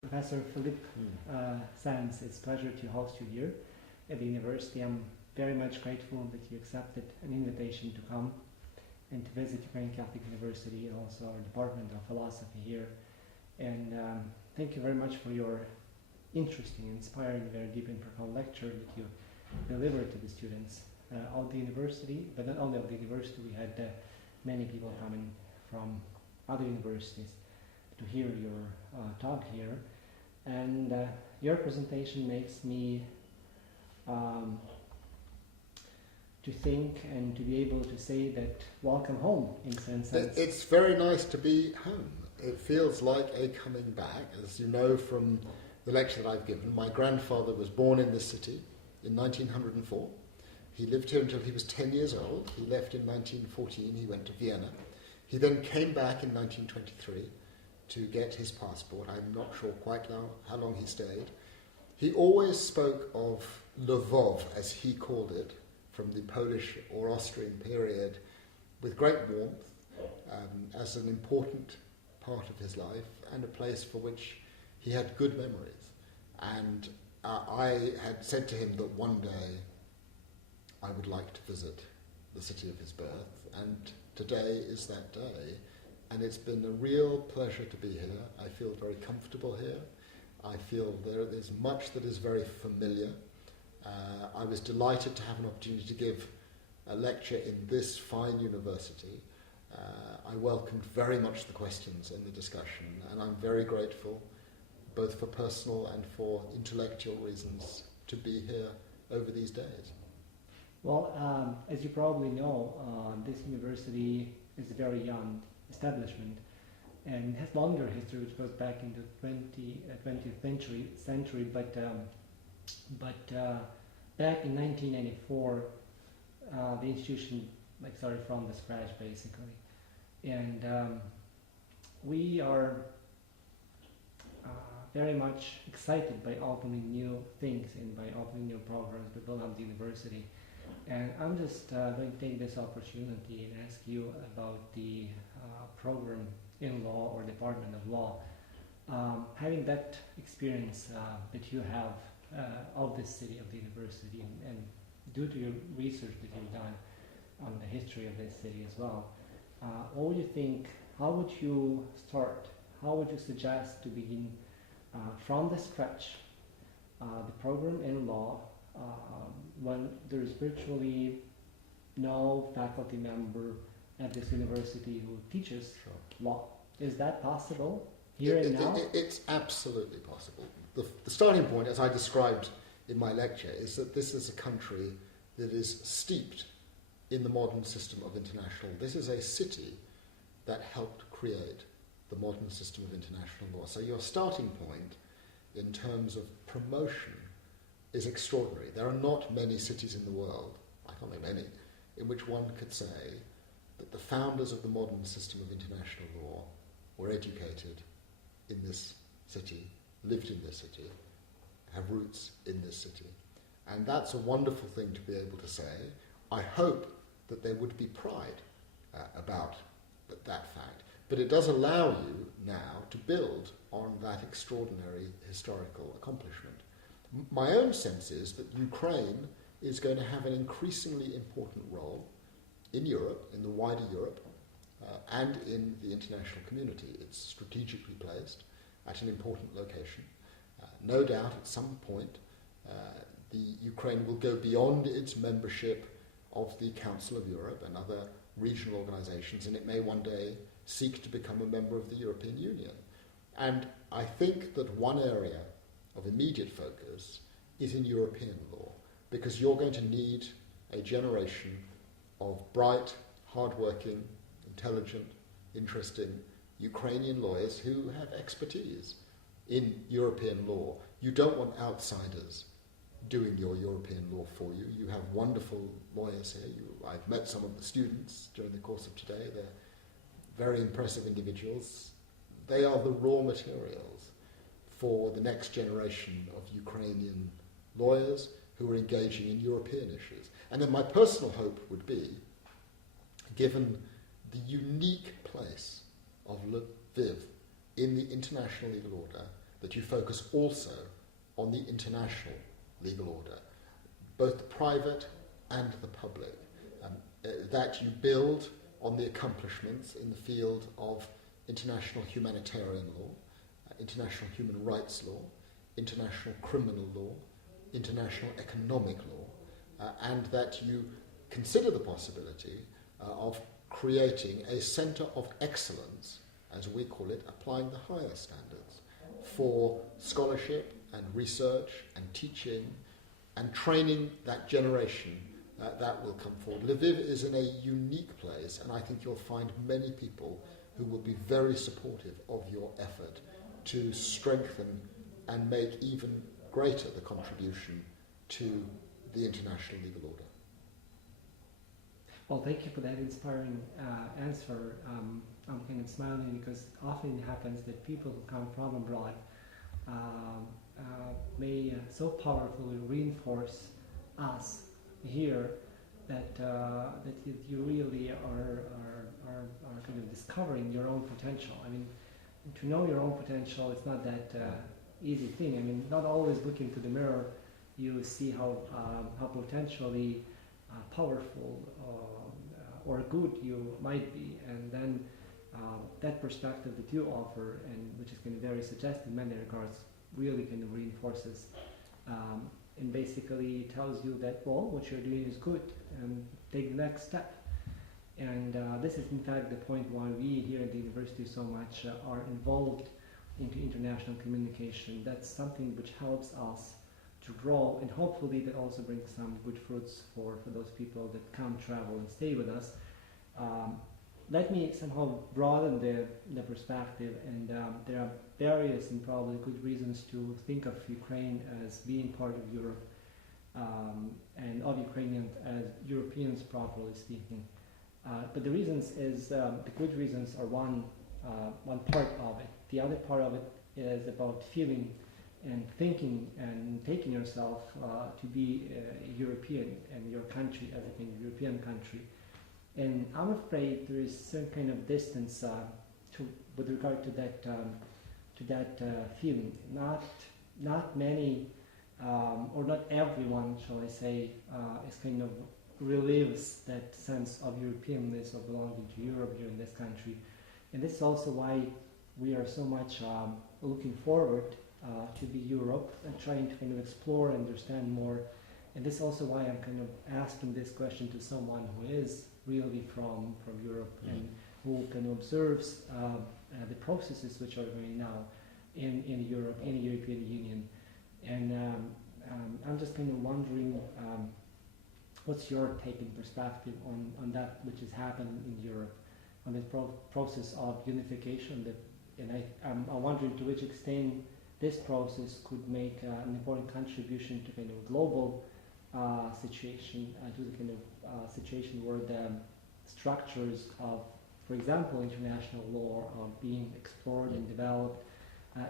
Professor Philippe Sands, it's a pleasure to host you here at the university. I'm very much grateful that you accepted an invitation to come and to visit Ukrainian Catholic University and also our Department of Philosophy here. And thank you very much for your interesting, inspiring, very deep and profound lecture that you delivered to the students of the university. But not only of the university, we had many people coming from other universities to hear your talk here. And your presentation makes me to think and to be able to say that welcome home in some sense. It's very nice to be home. It feels like a coming back. As you know from the lecture that I've given, my grandfather was born in this city in 1904. He lived here until he was 10 years old. He left in 1914. He went to Vienna. He then came back in 1923 to get his passport. I'm not sure quite how long he stayed. He always spoke of Lvov, as he called it, from the Polish or Austrian period, with great warmth, as an important part of his life and a place for which he had good memories. And I had said to him that one day I would like to visit the city of his birth, and today is that day. And it's been a real pleasure to be here. I feel very comfortable here. I feel there's much that is very familiar. I was delighted to have an opportunity to give a lecture in this fine university. I welcomed very much the questions in the discussion, and I'm very grateful, both for personal and for intellectual reasons, to be here over these days. Well, as you probably know, this university is a very young establishment and has longer history, which goes back into 20th century. But back in 1994, the institution started from the scratch basically, and we are very much excited by opening new things and by opening new programs to build up the university. And I'm just going to take this opportunity and ask you about the program in law or Department of Law. Having that experience that you have of this city, of the university, and due to your research that you've done on the history of this city as well, what would you think, how would you start, how would you suggest to begin from the scratch the program in law when there's virtually no faculty member at this university who teaches law? Is that possible here and now? It's absolutely possible. The starting point, as I described in my lecture, is that this is a country that is steeped in the modern system of international law. This is a city that helped create the modern system of international law. So your starting point in terms of promotion is extraordinary. There are not many cities in the world, I can't name any, in which one could say that the founders of the modern system of international law were educated in this city, lived in this city, have roots in this city. And that's a wonderful thing to be able to say. I hope that there would be pride about that fact. But it does allow you now to build on that extraordinary historical accomplishment. My own sense is that Ukraine is going to have an increasingly important role in Europe, in the wider Europe, and in the international community. It's strategically placed at an important location. No doubt at some point the Ukraine will go beyond its membership of the Council of Europe and other regional organizations, and it may one day seek to become a member of the European Union. And I think that one area of immediate focus is in European law, because you're going to need a generation of bright, hard-working, intelligent, interesting Ukrainian lawyers who have expertise in European law. You don't want outsiders doing your European law for you. You have wonderful lawyers here. I've met some of the students during the course of today. They're very impressive individuals. They are the raw materials for the next generation of Ukrainian lawyers who are engaging in European issues. And then my personal hope would be, given the unique place of Lviv in the international legal order, that you focus also on the international legal order, both the private and the public, that you build on the accomplishments in the field of international humanitarian law, international human rights law, international criminal law, international economic law, and that you consider the possibility of creating a centre of excellence, as we call it, applying the higher standards for scholarship and research and teaching and training that generation that will come forward. Lviv is in a unique place, and I think you'll find many people who will be very supportive of your effort to strengthen and make even greater the contribution to the international legal order. Well, thank you for that inspiring answer. I'm kind of smiling because often it happens that people who come from abroad may so powerfully reinforce us here that you really are kind of discovering your own potential. I mean, to know your own potential, it's not that easy thing. I mean, not always look into the mirror, you see how potentially powerful or good you might be, and then that perspective that you offer, and which is kind of very suggestive in many regards, really kind of reinforces and basically tells you that, well, what you're doing is good, and take the next step. And this is in fact the point why we here at the university so much are involved into international communication. That's something which helps us to grow, and hopefully that also brings some good fruits for those people that come, travel, and stay with us. Let me somehow broaden the perspective, and there are various and probably good reasons to think of Ukraine as being part of Europe, and of Ukrainians as Europeans, properly speaking. But the reasons is, the good reasons are one part of it. The other part of it is about feeling and thinking and taking yourself to be European, and your country as a European country. And I'm afraid there is some kind of distance with regard to that feeling. Not many, or not everyone, shall I say, is kind of relives that sense of Europeanness, of belonging to Europe here in this country. And this is also why we are so much looking forward to the Europe and trying to kind of explore and understand more. And this is also why I'm kind of asking this question to someone who is really from Europe and who kind of observes the processes which are going now in Europe, in the European Union. And I'm just kind of wondering, what's your take and perspective on that which is happening in Europe, on the process of unification? I'm wondering to which extent this process could make an important contribution to kind of a global situation, to the kind of situation where the structures of, for example, international law are being explored and developed.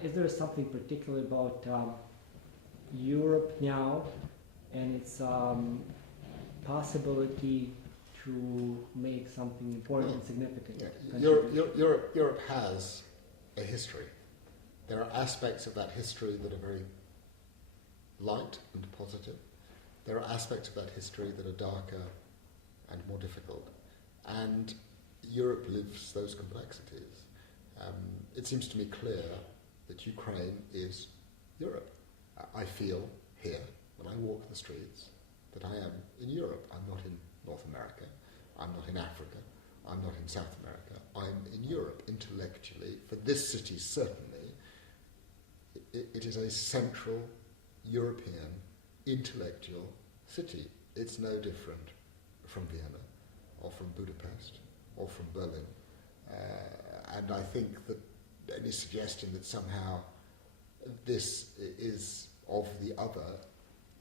Is there something particular about Europe now and its possibility to make something important and significant? Europe has a history. There are aspects of that history that are very light and positive. There are aspects of that history that are darker and more difficult. And Europe lives those complexities. It seems to me clear that Ukraine is Europe. I feel here, when I walk the streets, that I am in Europe. I'm not in North America. I'm not in Africa. I'm not in South America. I'm in Europe intellectually. For this city, certainly, it is a central European intellectual city. It's no different from Vienna or from Budapest or from Berlin. And I think that any suggestion that somehow this is of the other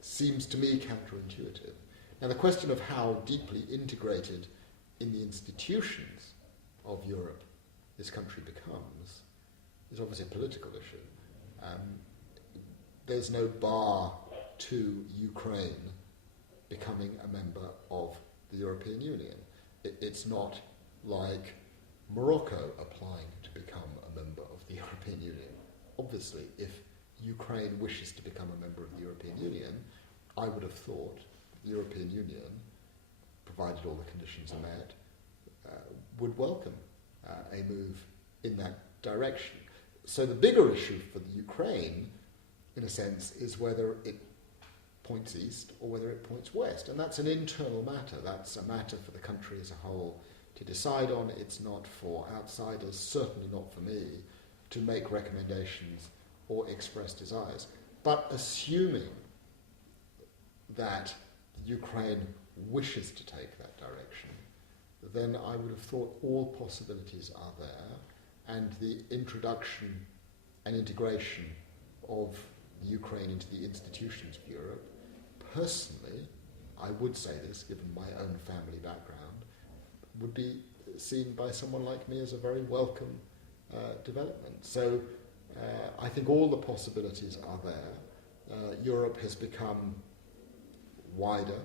seems to me counterintuitive. Now, the question of how deeply integrated in the institutions of Europe this country becomes is obviously a political issue. There's no bar to Ukraine becoming a member of the European Union. It's not like Morocco applying to become a member of the European Union. obviously, if Ukraine wishes to become a member of the European Union, I would have thought the European Union, provided all the conditions are met, would welcome a move in that direction. So the bigger issue for the Ukraine, in a sense, is whether it points east or whether it points west. And that's an internal matter. That's a matter for the country as a whole to decide on. It's not for outsiders, certainly not for me, to make recommendations or express desires. But assuming that Ukraine wishes to take that direction, then I would have thought all possibilities are there, and the introduction and integration of Ukraine into the institutions of Europe, personally, I would say this, given my own family background, would be seen by someone like me as a very welcome development. So I think all the possibilities are there. Europe has become wider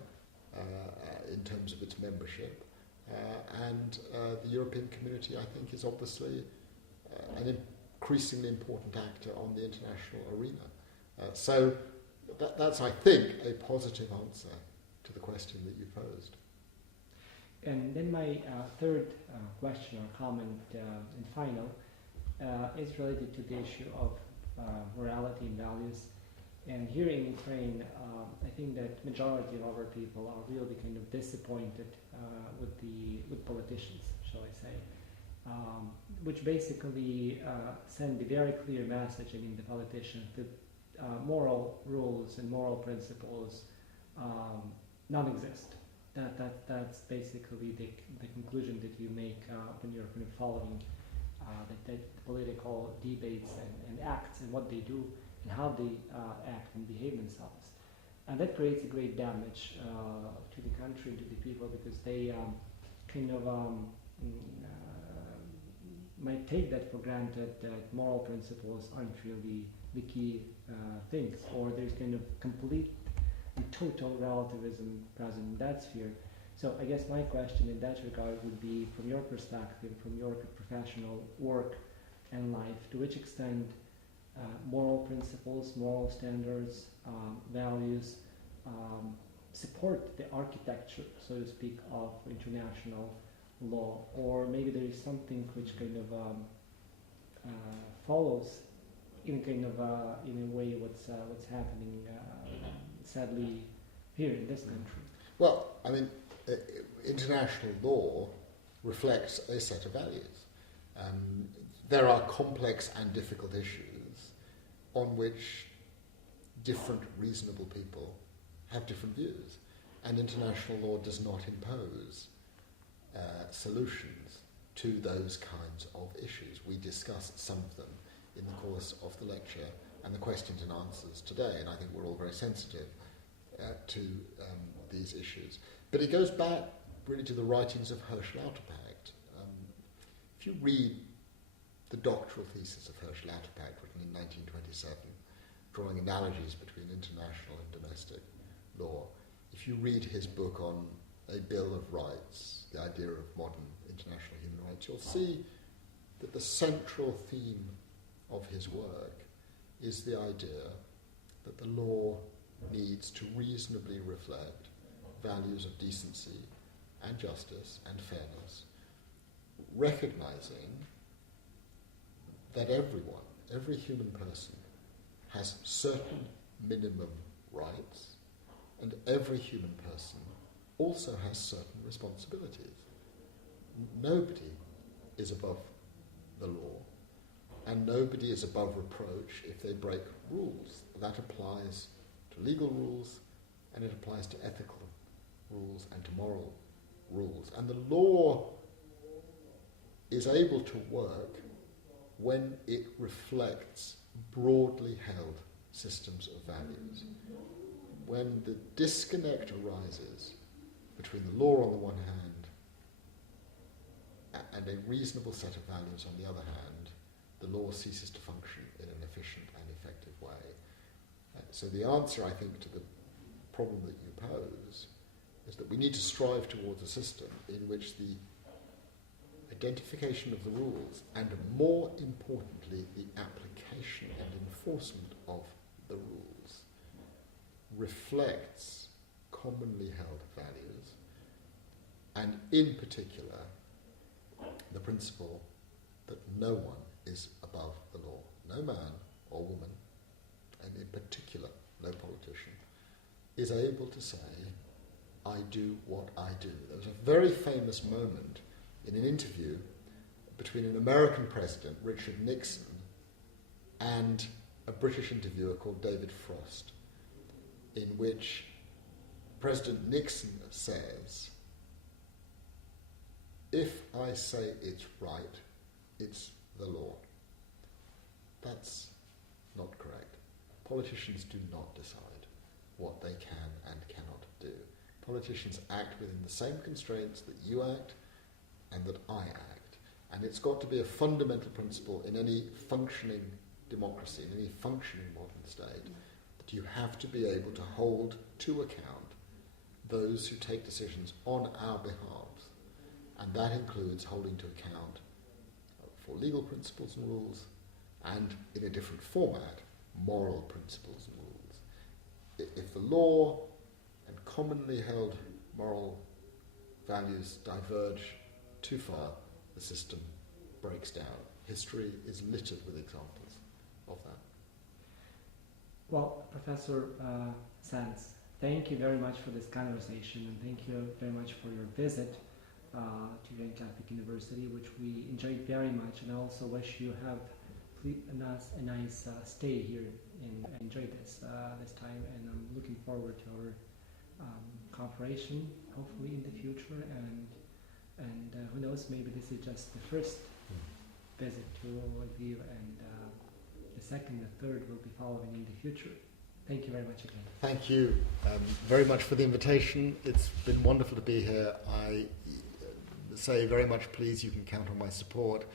in terms of its membership, and the European community, I think, is obviously an increasingly important actor on the international arena. So that's, I think, a positive answer to the question that you posed. And then my third question or comment and final is related to the issue of morality and values. And here in Ukraine, I think that majority of our people are really kind of disappointed with politicians, shall I say, which basically send a very clear message. I mean, the politicians that moral rules and moral principles non-exist. That's basically the conclusion that you make when you're kind of following the political debates and acts and what they do and how they act and behave themselves. And that creates a great damage to the country and to the people, because they kind of might take that for granted, that moral principles aren't really the key things, or there's kind of complete and total relativism present in that sphere. So I guess my question in that regard would be, from your perspective, from your professional work and life, to which extent moral principles, moral standards, values support the architecture, so to speak, of international law, or maybe there is something which kind of follows in kind of in a way what's happening sadly here in this country. Well, I mean, international law reflects a set of values. There are complex and difficult issues on which different reasonable people have different views, and international law does not impose solutions to those kinds of issues. We discussed some of them in the course of the lecture and the questions and answers today, and I think we're all very sensitive to these issues. But it goes back really to the writings of Herschel Lauterpacht. If you read the doctoral thesis of Herschel Lauterpacht, written in 1927, drawing analogies between international and domestic law, if you read his book on a Bill of Rights, the idea of modern international human rights, you'll see that the central theme of his work is the idea that the law needs to reasonably reflect values of decency and justice and fairness, recognizing that everyone, every human person, has certain minimum rights, and every human person also has certain responsibilities. Nobody is above the law, and nobody is above reproach if they break rules. That applies to legal rules, and it applies to ethical rules and to moral rules. And the law is able to work when it reflects broadly held systems of values. When the disconnect arises between the law on the one hand and a reasonable set of values on the other hand, the law ceases to function in an efficient and effective way. So the answer, I think, to the problem that you pose is that we need to strive towards a system in which the identification of the rules, and more importantly, the application application and enforcement of the rules reflects commonly held values, and in particular the principle that no one is above the law. No man or woman, and in particular no politician, is able to say, I do what I do. There was a very famous moment in an interview between an American president, Richard Nixon, and a British interviewer called David Frost, in which President Nixon says, if I say it's right, it's the law. That's not correct. Politicians do not decide what they can and cannot do. Politicians act within the same constraints that you act and that I act. And it's got to be a fundamental principle in any functioning democracy, in any functioning modern state, that you have to be able to hold to account those who take decisions on our behalf. And that includes holding to account for legal principles and rules, and in a different format, moral principles and rules. If the law and commonly held moral values diverge too far, the system breaks down. History is littered with examples of that. Well, Professor Sands, thank you very much for this conversation, and thank you very much for your visit to Yuan Catholic University, which we enjoyed very much, and I also wish you have a nice stay here and enjoy this time, and I'm looking forward to our cooperation, hopefully in the future, and who knows, maybe this is just the first visit to Lviv, and the second and third will be following in the future. Thank you very much again. Thank you very much for the invitation. It's been wonderful to be here. I say very much please, you can count on my support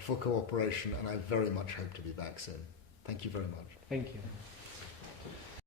for cooperation, and I very much hope to be back soon. Thank you very much. Thank you.